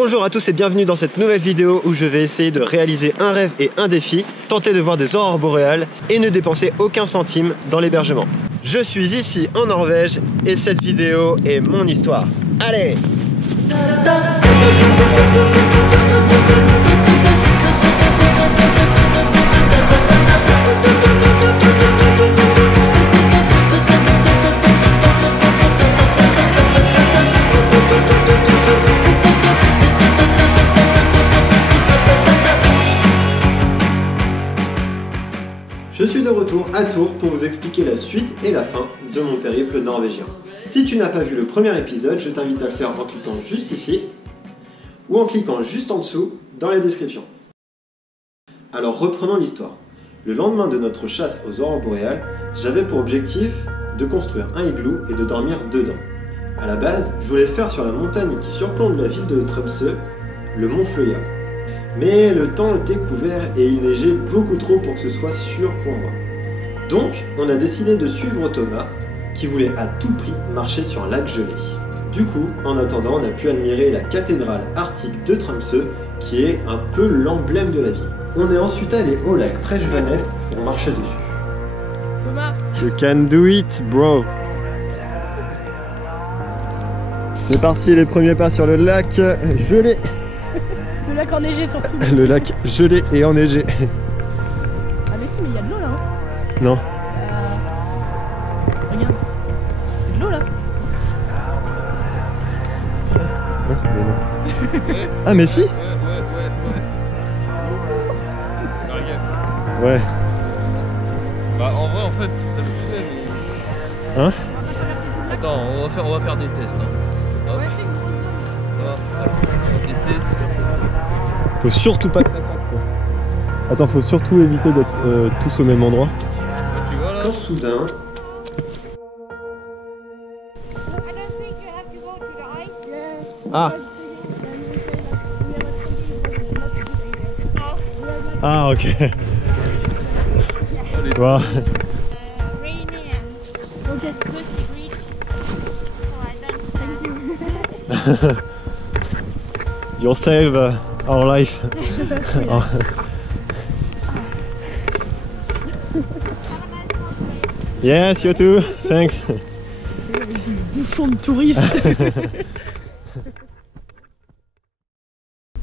Bonjour à tous et bienvenue dans cette nouvelle vidéo où je vais essayer de réaliser un rêve et un défi, tenter de voir des aurores boréales et ne dépenser aucun centime dans l'hébergement. Je suis ici en Norvège et cette vidéo est mon histoire. Allez! Je suis de retour à Tours pour vous expliquer la suite et la fin de mon périple norvégien. Si tu n'as pas vu le premier épisode, je t'invite à le faire en cliquant juste ici ou en cliquant juste en dessous dans la description. Alors reprenons l'histoire. Le lendemain de notre chasse aux aurores boréales, j'avais pour objectif de construire un igloo et de dormir dedans. À la base, je voulais le faire sur la montagne qui surplombe la ville de Tromsø, le mont Fløya. Mais le temps était couvert et il neigeait beaucoup trop pour que ce soit sûr pour moi. Donc, on a décidé de suivre Thomas, qui voulait à tout prix marcher sur un lac gelé. Du coup, en attendant, on a pu admirer la cathédrale arctique de Tromsø, qui est un peu l'emblème de la ville. On est ensuite allé au lac Freshvanet pour marcher dessus. Thomas! You can do it, bro! C'est parti, les premiers pas sur le lac gelé. Le lac enneigé surtout. Le lac gelé et enneigé. Ah mais si, mais il y a de l'eau là. Hein. Non. Regarde, c'est de l'eau là. Mais non. Ah mais si. Ouais. Bah en vrai en fait ça le fait mais... Hein? Attends, on va faire des tests. Hein. Hop. On va tester. Faut surtout pas que ça craque quoi. Attends, faut surtout éviter d'être tous au même endroit. Là, tu vois là. Quand soudain... Ah. Ah ok. Wow. You save our life. Yes, you too. Thanks. Bouffon de touriste.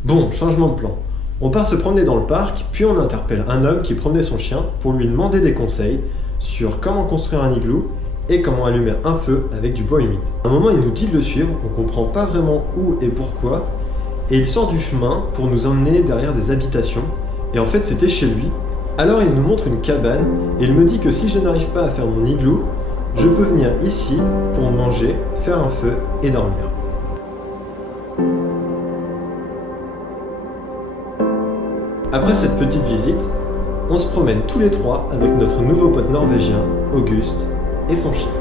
Bon, changement de plan. On part se promener dans le parc, puis on interpelle un homme qui promenait son chien pour lui demander des conseils sur comment construire un igloo et comment allumer un feu avec du bois humide. À un moment, il nous dit de le suivre, on comprend pas vraiment où et pourquoi, et il sort du chemin pour nous emmener derrière des habitations, et en fait c'était chez lui. Alors il nous montre une cabane, et il me dit que si je n'arrive pas à faire mon igloo, je peux venir ici pour manger, faire un feu et dormir. Après cette petite visite, on se promène tous les trois avec notre nouveau pote norvégien, Auguste, et son chien.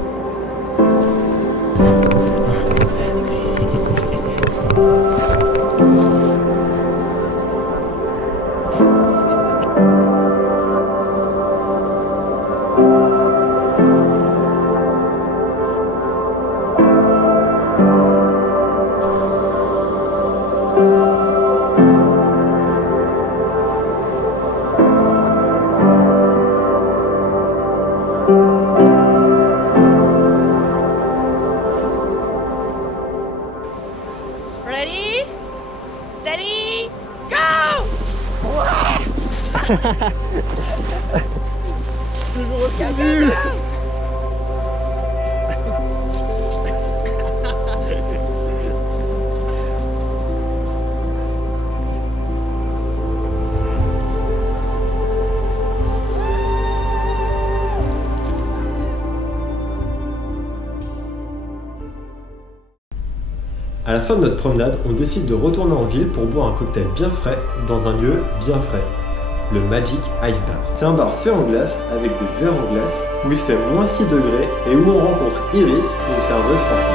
Ready? Steady? Go! Toujours aussi nul. À la fin de notre promenade, on décide de retourner en ville pour boire un cocktail bien frais dans un lieu bien frais, le Magic Ice Bar. C'est un bar fait en glace avec des verres en glace où il fait moins 6 degrés et où on rencontre Iris, une serveuse française.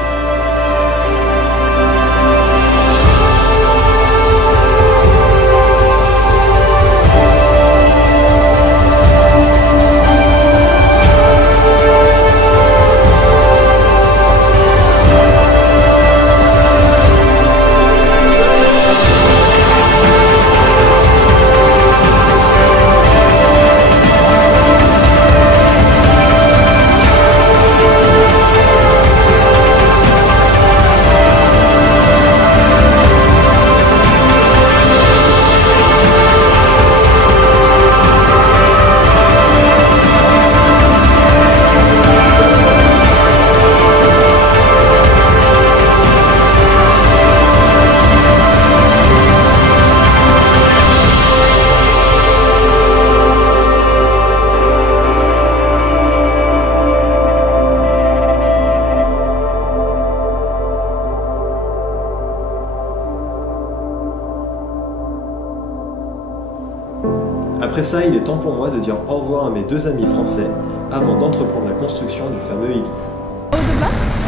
Après ça, il est temps pour moi de dire au revoir à mes 2 amis français avant d'entreprendre la construction du fameux igloo.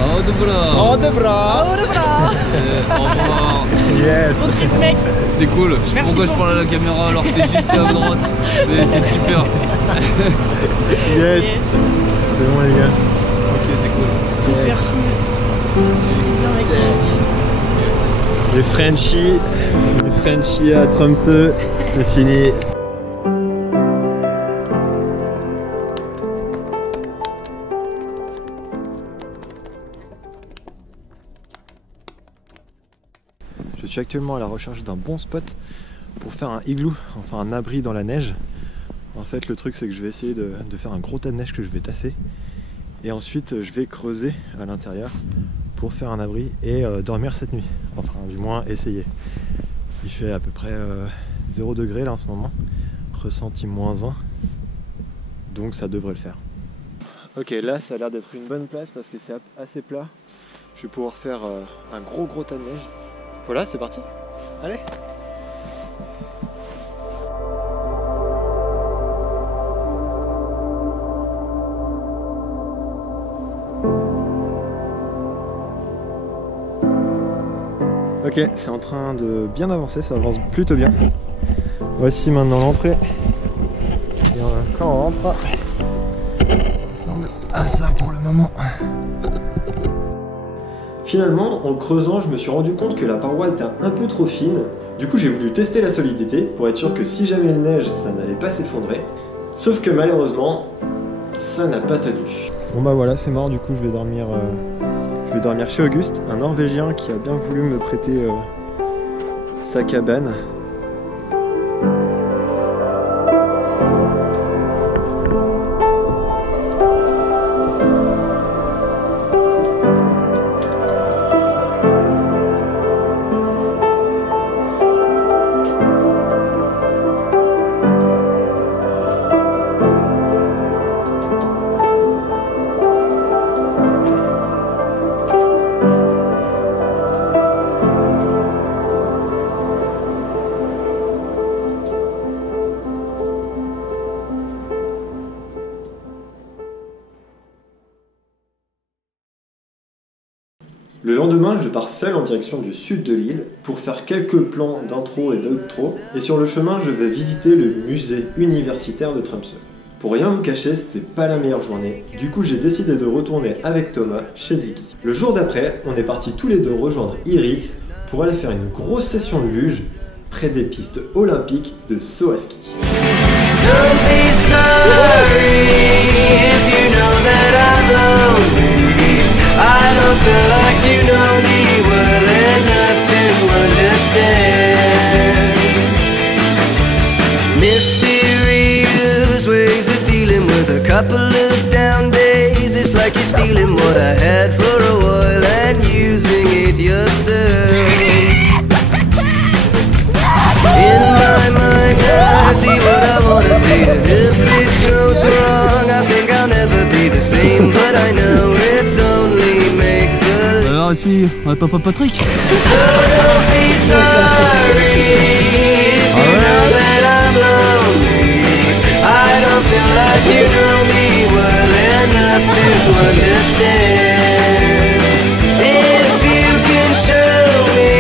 Oh de bras. Oh de bras. Oh le bras. Au revoir. Yes. Bon trip mec. C'était cool. Je sais pas pourquoi je prends la caméra alors que t'es juste là à droite. Mais c'est super. Yes. C'est bon les gars. Ok, c'est cool. Super bien mec. Les Frenchies à Tromsø, c'est fini. Je suis actuellement à la recherche d'un bon spot pour faire un igloo, enfin un abri dans la neige. En fait le truc c'est que je vais essayer de faire un gros tas de neige que je vais tasser et ensuite je vais creuser à l'intérieur pour faire un abri et dormir cette nuit. Enfin du moins essayer. Il fait à peu près 0 degré là en ce moment, ressenti -1, donc ça devrait le faire. Ok, là ça a l'air d'être une bonne place parce que c'est assez plat. Je vais pouvoir faire un gros tas de neige. Voilà, c'est parti. Allez. Ok, c'est en train de bien avancer, ça avance plutôt bien. Voici maintenant l'entrée. Et quand on rentre, ça ressemble à ça pour le moment. Finalement, en creusant, je me suis rendu compte que la paroi était un peu trop fine. Du coup, j'ai voulu tester la solidité pour être sûr que si jamais il neige, ça n'allait pas s'effondrer. Sauf que malheureusement, ça n'a pas tenu. Bon bah voilà, c'est mort, du coup je vais dormir chez Auguste, un Norvégien qui a bien voulu me prêter sa cabane. Le lendemain, je pars seul en direction du sud de l'île pour faire quelques plans d'intro et d'outro, et sur le chemin, je vais visiter le musée universitaire de Tromsø. Pour rien vous cacher, c'était pas la meilleure journée, du coup j'ai décidé de retourner avec Thomas chez Ziggy. Le jour d'après, on est partis tous les deux rejoindre Iris pour aller faire une grosse session de luge près des pistes olympiques de saut à ski. Don't be sorry if you know that I'm lonely. I don't feel like you know me well enough to understand. Mysterious ways of dealing with a couple of down days. It's like you're stealing what I had for a while and using it yourself. In my mind I see what I wanna see, and if it goes wrong I think I'll never be the same, but I know it's only make the... Alors les filles, papa Patrick. So don't be sorry if you know that I'm lonely. I don't feel like you know me well enough to understand. If you can show me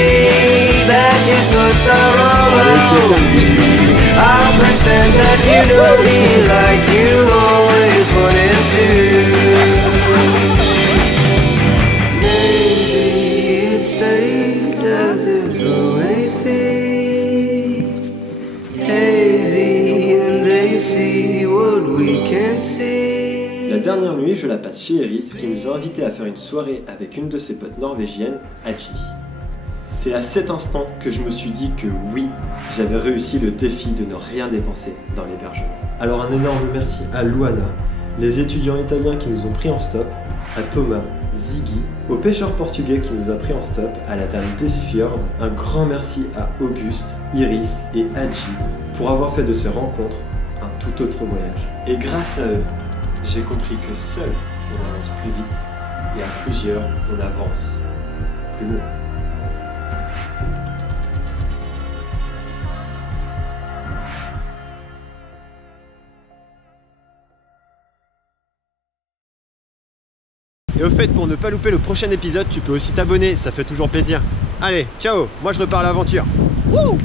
that your thoughts are all alone, I'll pretend that you know me like you always wanted to. Maybe it stays as it's always been, hazy and they see what we can't see. La dernière nuit, je la passe chez Iris qui nous a invités à faire une soirée avec une de ses potes norvégiennes, Haji. C'est à cet instant que je me suis dit que oui, j'avais réussi le défi de ne rien dépenser dans l'hébergement. Alors un énorme merci à Luana, les étudiants italiens qui nous ont pris en stop, à Thomas, Ziggy, au pêcheur portugais qui nous a pris en stop, à la dame d'Esfjord, un grand merci à Auguste, Iris et Haji pour avoir fait de ces rencontres un tout autre voyage. Et grâce à eux, j'ai compris que seul on avance plus vite et à plusieurs on avance plus loin. Et au fait, pour ne pas louper le prochain épisode, tu peux aussi t'abonner, ça fait toujours plaisir. Allez, ciao, moi je repars à l'aventure. Wouh!